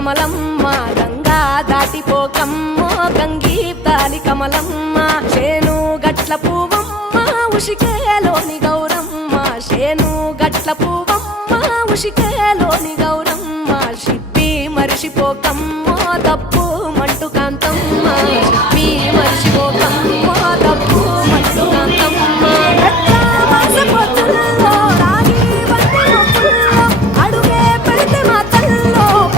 కమలమ్మ గంగా దాటిపోకమ్మ గంగీతాలి కమలమ్మ శేను గట్ల పువ్వమ్మ ఉషికేలోని గౌరమ్మ శేను గట్ల పువ్వమ్మ ఉషికేలోని గౌరమ్మ షిప్పి మరిషిపోకమ్మ తప్పు మంటు కాంతమ్మ షిప్పి మరిషిపోకమ్మ తప్పు మంటు కాంతమ్మ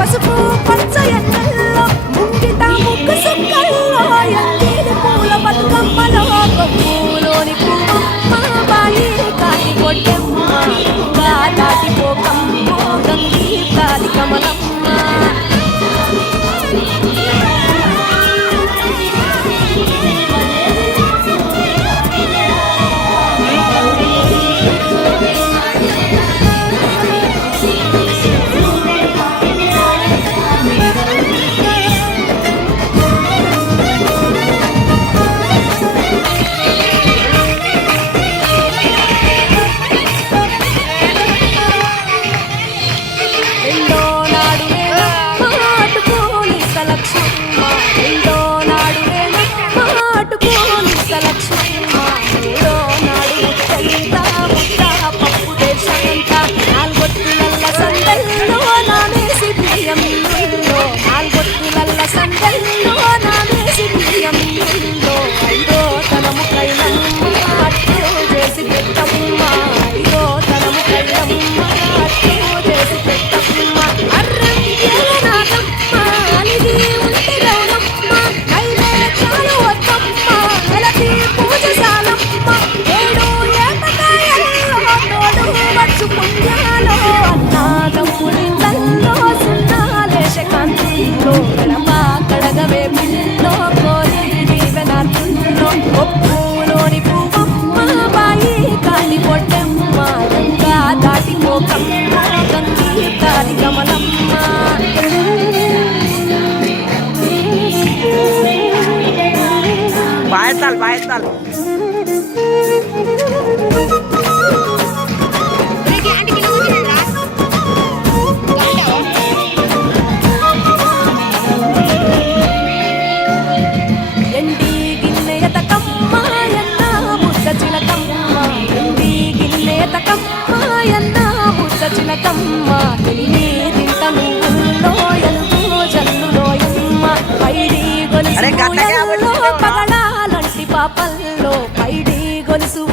పసుపు పచ్చ ఎన్నెల్లో ముంగిట ముగ్గు సుక్కల్లో ఎన్నిది పూల బతుకమ్మలో కొమ్ములోని పువ్వమ్మ బాయి కాటి కొట్టెమ్మ గంగా దాటిపోకమ్మ గంగీతాలి కమలమ్మ ఒప్పులోని పువ్వమ్మ బాయి కాటి కొట్టెమ్మ గంగా దాటిపోకమ్మ గంగీతాలి కమలమ్మ బాయతాల్ చిలకమ్మ తింట నువ్వుల్లో ఎలుగు జల్లులోయమ్మ పైడి గొలుసు పగడాలంటి పాపల్లో పైడి గొలుసు